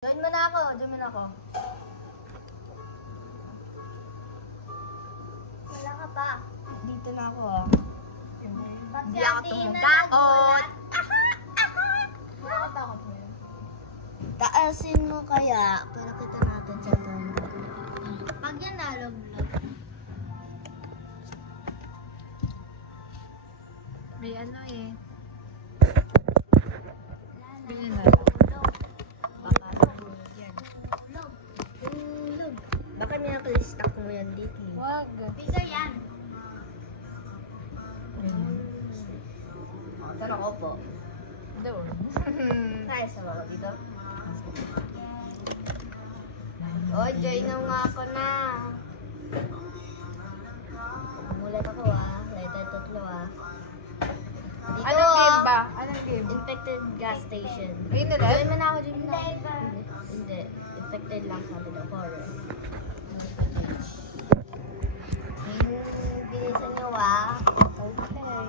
Join mo na ako, join mo na ako. Wala ka pa. Dito na ako ah. Hindi ako tumutakot. Nakakatakot mo yun. Taasin mo kaya para kita natin sa tondo. Pag yan nalog. May ano eh. Bili na. Baka nahulog yan. Log. Hulog. Baka minapalistak mo yan dito eh. Wag. Bigay yan. Saan ako po? Doon. Ay, sa baba dito. Oh, join na nga ako na. Mulat ako ah. Letter tatlo ah. Dito Anong game ba? Anong game? Infected gas station. Ayun na Join lang? mo na ako, join mo na. Hindi ba? Hindi. Infected lang sabi ng horror. Bilisan nyo ah. Okay.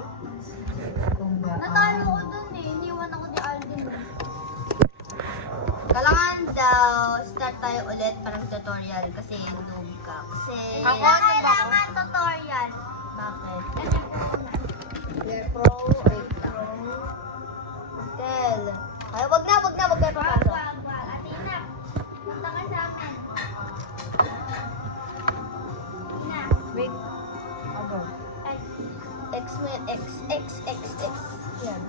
Kung ba? Natalo ko dun eh. Iniwan ako ni Alvin. Kailangan daw start tayo ulit parang tutorial kasi noob ka. Kasi... Ako, Kaya ano ba ako? kailangan tutorial. Bakit? Ganyan ko na. Pro. Tell. Ay, wag na Wag, papasok. wag, wag. Atina. Punta ka sa amin. Atina. Wait. Abo. Ay. X mo yan. X. Yan.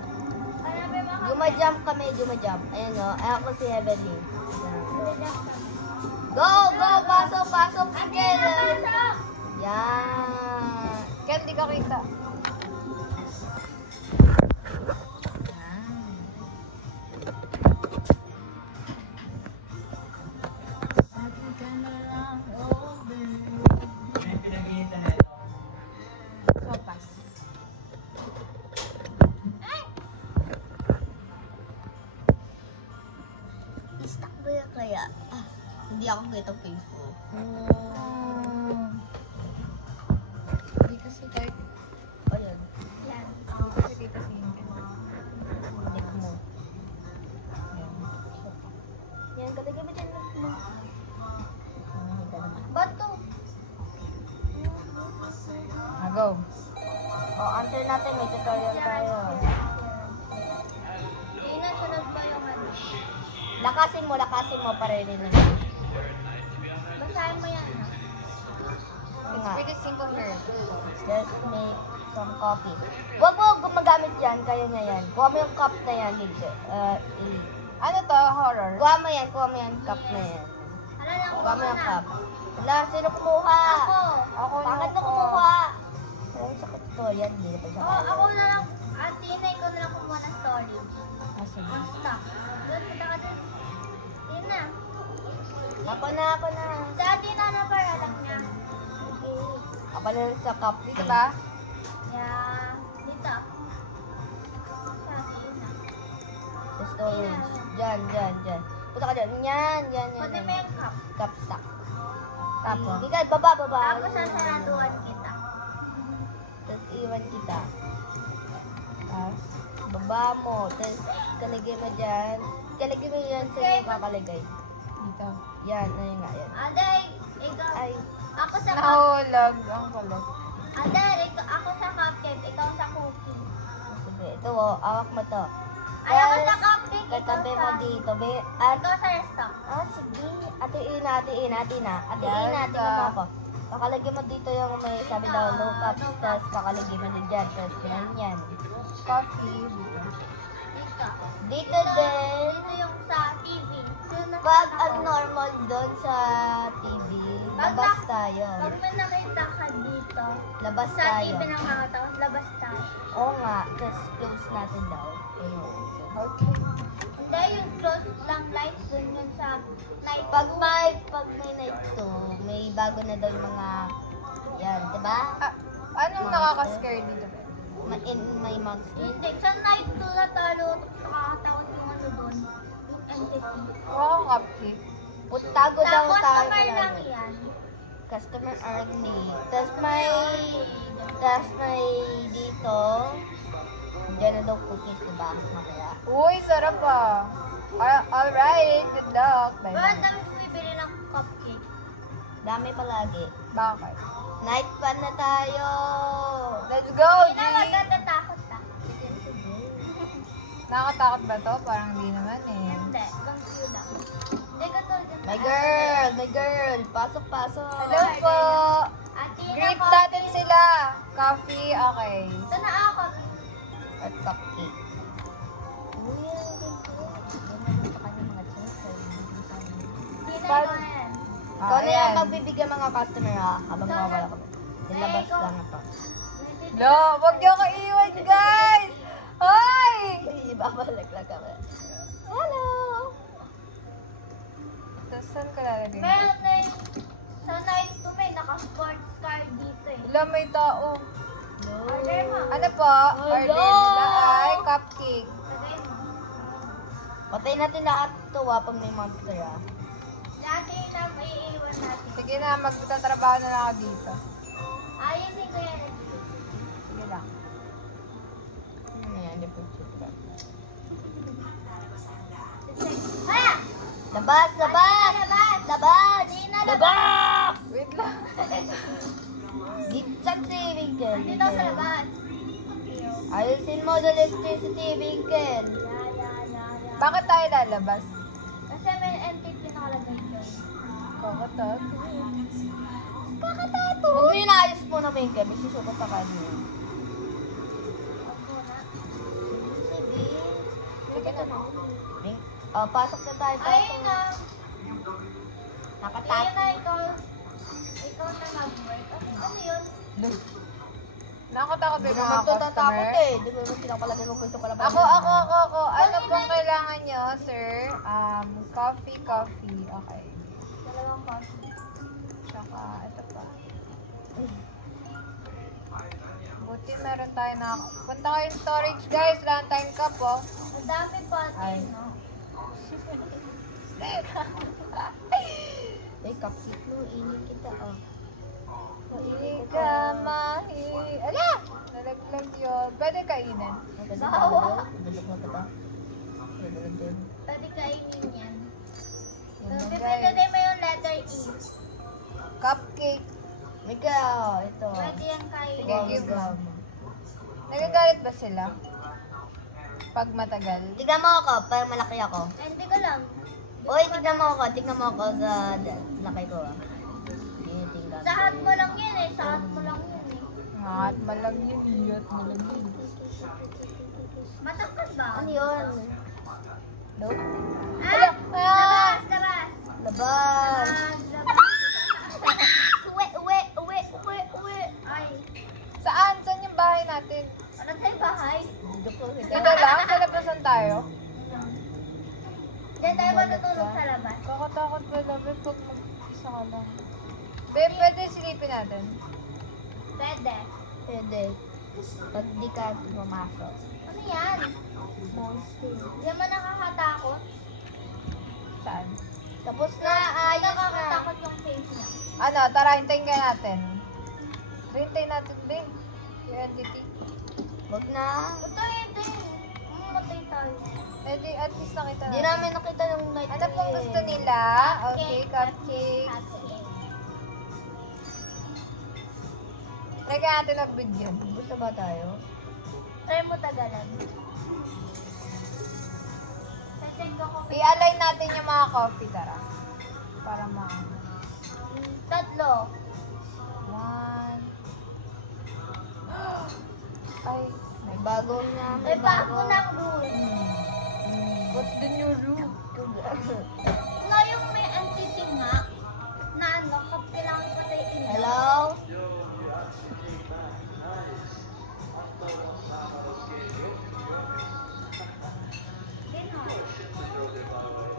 Hanapin mo ako. Gumajump kami, gumajump. Ayan o. Ayan ko si Heavenly. Go! Pasok! Atina, Kel! pasok! Yan. Ken, di ka kita. Sopas. I-stack ba yan kaya? Ah, hindi ako kita Facebook. Hindi kasi kahit... Ayun. Yan. Hindi kasi kita si Inka. Nick mo. Ayan. Yan, katagay ba dyan mo? Bato. Go. Oh, answer natin. May tutorial tayo. Ina, sunod pa yung ano. Lakasin mo para rin na. Basahin mo yan. Ha? It's pretty simple here. Let's make some coffee. Huwag mo gumagamit yan. Kaya niya yan. Kuha mo yung cup na yan. Ano to? Horror? Kuha mo yan cup na yan. Hala lang Kuha mo yung na. cup. Wala, sino kumuha? Ako. Ako Bakit mo kumuha? Ayun sa tutorial. Hindi na pa siya Oh, ako na lang. Atina, ikaw na lang kumuha ng story. Ah, sige. On stock. Doon, punta ka doon. Tina. Ako na. Sa Atina na para lang niya. Ako na sa cup. Dito ba? Yeah. Dito. Sa Atina. Sa storage. Diyan. Punta ka dyan. Yan. Pwede mo yung cup. Cup stock. Tapos? Bigay, baba. Tapos sasaraduan kita. Tapos iwan kita. Tapos, baba mo. Tapos, kalagay mo dyan. Kalagay mo yan sa Okay. yung kakalagay. Dito. Yan, ayun nga yan. Aday, ikaw. Ay, Ako sa cup. Nahulog ang kulot. Aday, ako sa cupcake. Ikaw sa cookie. sige. Ito, oh, awak mo to. Ay, ako sa cupcake. Ikaw Katabi mo sa... dito. At, Ikaw sa stock. sige. Atiin na Yan, mo ako. Pakalagay mo dito yung may sabi daw, no cups. Tapos, pakalagay mo din dyan. Tapos, yan. Coffee. Dito. Dito. Dito din. Dito yung sa TV. Pag abnormal doon sa TV, labas tayo. Pag may nakita ka dito, Labas sa tayo. TV ng mga tao, labas tayo. Oo nga, tapos close natin daw. Okay. Hindi, yung close lang light dun yun sa night. Pag may night to, may bago na daw yung mga, yan, di ba? Anong nakaka-scare dito? May mugs. Hindi, sa night to na talo, nakakatakot yung ano dun. Yung entity. Oo, cupcake. Tago daw Tapos, tayo kamay lang palagi. yan. Customer only. Tapos may dito, Diyan na daw cookies, diba? Mamaya. Uy, sarap ah. Alright, good luck. Pero ang dami bumibili ng cupcake. Dami palagi. Bakit? Night fun na tayo! Let's go, Hindi na G! magkatatakot ka. Nakakatakot ba to? Parang hindi naman eh. Hindi, bangkyo lang. Hindi ka tulad ng My girl! Pasok, pasok! Hello po! Ate, Greet natin sila! Coffee, okay. Ito na ako. At cupcake. Uy, sa kanya mga chance. Hindi na Pag- ikaw yan. Ikaw na ayan. yan, magbibigyan mga customer ha, habang mawala kami. Nilabas lang ito. Lo, wag niyo ko iwan, guys! Hoy! Ibabalik lang kami. Hello! Tapos saan ka lalagay? Meron na yung sa night to may naka-sports car dito eh. Wala, may tao. Order mo. Ano po? Order nila ay cupcake. Lagay mo. Patay natin lahat ito pag may monster ha. Dati na maiiwan natin. Sige na, magtatrabaho na lang ako dito. Ayusin ko yan. Sige lang. Ayan, di po super. Ha! Labas! Labas! Labas! Labas! Hindi na Labas! Wait lang. Dito si Winkle. Dito sa labas. Ayusin mo the electricity, Winkle. Ya. Bakit tayo lalabas? Kasi may entity nakalagay dyan. Kakatot. Huwag mo yung naayos mo na, Winkle. May susugot sa kanya. Huwag muna. Sige naman. Pasok na tayo. Ayun na. Nakatat. Ayun na ikaw. Ikaw na mag-work. Ano yun? Nakakatakot ba Hindi yung naman mga to customer? tatakot eh. Di mo naman pinapalagay mo gusto ko lang. Ako. Ano pong kailangan nyo, sir? Coffee. Okay. Dalawang coffee. Tsaka, ito pa. Buti meron tayo na... Punta kayong storage, guys. Wala tayong cup, oh. Ang dami pa Ay. no? Eh, cupcake mo. Inin kita, oh. Hindi ka Ala! Nalaglag yun. Pwede kainin. Sawa. Bulok mo ba? Bulok din. Pwede kainin yan. So, Yun na, pipindutin guys. mo yung letter E. Cupcake. Mika, ito. Pwede yan kainin. Sige, give mo. Nagagalit ba sila? Pag matagal? Tignan mo ako, parang malaki ako. Hindi ko lang. Uy, tignan mo ako sa laki ko ah. Tingnan. Sa hat mo lang yun eh. Sa hat mo lang yun eh. At malang yun. Iyot malang yun. Matangkad ba? Ano yun? Nope. Ah! Ah! Labas! Laban! Labas! Uwi. Ay, Saan? Saan yung bahay natin? ano tayo bahay? Joke lang Dito lang? Sa labasan tayo? Diyan tayo matutulog sa labas. Kakatakot ba labi pag mag-isa ka lang? Pwede silipin natin. Pwede. Pwede. Pag di ka pumasok. Ano yan? Monster. Di mo nakakatakot? Saan? Tapos na, Ay, ayos na. nakakatakot yung face niya. Ano, tara, hintayin ka natin. Hintayin natin, babe. Yung entity. Wag na. Ito, ito. Matay tayo. Eh di, at least nakita Hindi namin nakita yung night. Ano pong gusto nila? Okay, cupcake. Try ka natin mag-video. Gusto ba tayo? Try mo tagalan. Sasend ko ko. I-align natin yung mga coffee, tara. Para ma... Tatlo. One. Ay, May bago na. May bago ng rule. what's the new rule? Na yung may entity nga, na ano, kapag kailangan patay ilaw. Hello?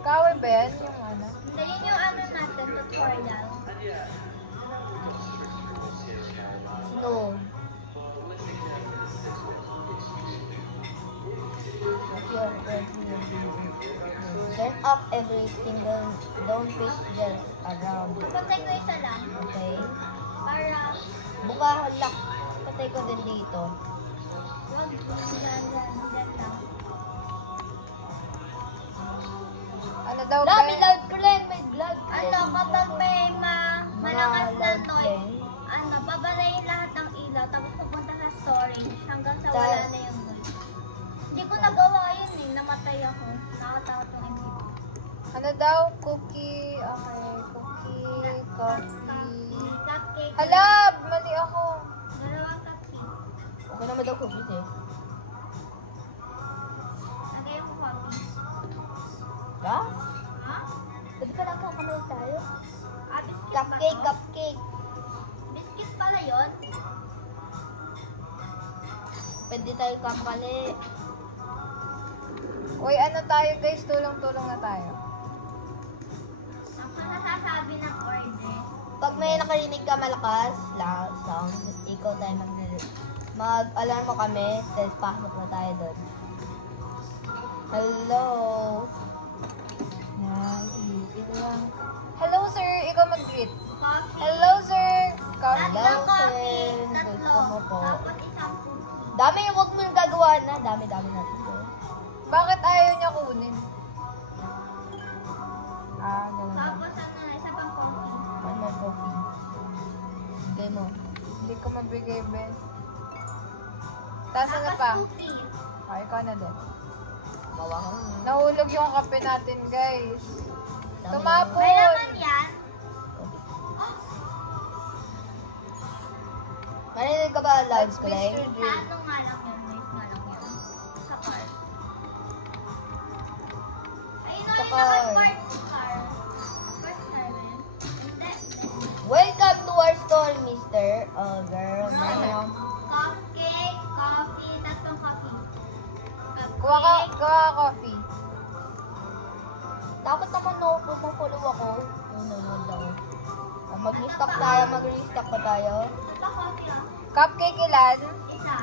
Kahoy ba yan? Yung ano? Na yun yung ano natin, tutorial. Snow. Turn off everything. Don't pick them around. Patay ko isa lang. Okay? Para, Buka lock. Patay ko din dito. Wag, dyan lang. Ano daw, Dami be? loud plan, may vlog. Ano, kapag may malakas na loud noise, plan. ano, babarayin lahat ng ilaw, tapos pupunta sa storage hanggang sa wala Tas- na yung noise. Hindi ko nagawa yun eh, namatay ako. Nakatakot yung MP. Ano daw? Cookie. Okay, cookie, coffee. Cupcake. Hala, mali ako. Dalawang cupcake. Okay naman daw cookies eh. Lagay ako coffee. Ha? Ha? Ba't ka nakakamay tayo? Ah, biscuit Cupcake, ba to? cupcake. Biscuit pala yun? Pwede tayo kakali. Uy, ano tayo guys? Tulong-tulong na tayo. Ako nasasabi ng order. Pag may nakarinig ka malakas, loud sound, ikaw tayo mag-alarm mo kami, tapos pasok na tayo doon. Hello. Yan, ito lang. Hello sir, ikaw mag-greet. Coffee. Hello sir. Coffee. Hello, Tatlong coffee. sir. Tatlo. Gusto mo po? Tapos isang cookie. Dami yung huwag mo yung gagawa na. Dami natin doon. Bakit ayaw niya kunin? Ah, ganun. Tapos ano na, isa pang coffee. One more coffee. Bigay mo. Hindi ko mabigay, Ben. Tapos ano Tapos pa? cookie. Ah, ikaw na din. Mawakang. Nahulog yung kape natin, guys. Dami Tumapon. May laman yan. Marinig ka ba loud Let's play? Mr. Sa Drake. ano nga lang yun, noise nga lang yun. Sa car. Ay, no, Sa yung car. naka-sports car. Sports car ba yun? Hindi. Welcome to our store, mister. Oh, girl. Ma'am. Cupcake, coffee, tatlong coffee. Kuha ka coffee. Dapat naman no, pumafollow ako. Nanonood ako. Mag-restock tayo, mag-restock pa tayo. Isa pa coffee ah. Cupcake ilan? Isa.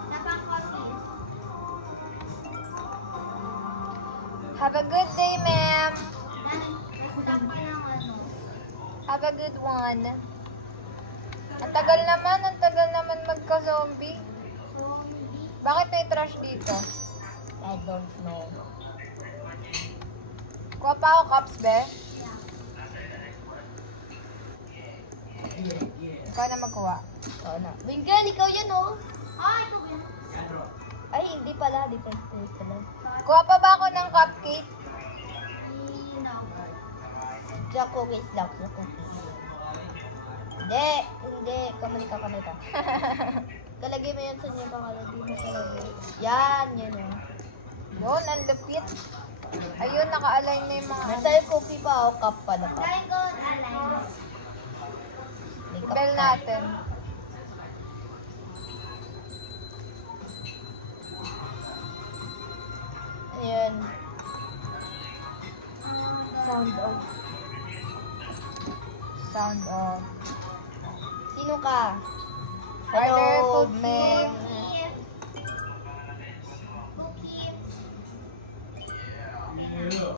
Isa pang coffee. Have a good day, ma'am. Then, restock pa ng ano. Have a good one. Ang tagal naman magka-zombie. Zombie. Bakit may trash dito? I don't know. Kuha pa ako cups, be. Yeah. Ikaw na magkuha. Oo na. Winkel, ikaw yan oh. Ah, ito ba yun? Ay, hindi pala. Different place pala. Kuha pa ba ako ng cupcake? No. Diyan cookies lang. Diyan cookies. Hindi. Kamali ka. Kalagay mo yan sa niya. Kalagay mo kalagay. Yan oh. Yun, ang lupit. Ayun, naka-align na yung mga... Meron tayo coffee pa o cup pa na cup. Try ko align. May cup Bell pa. natin. Ayan. Sound off. Sound off. Sino ka? Order Hello, cookie. man.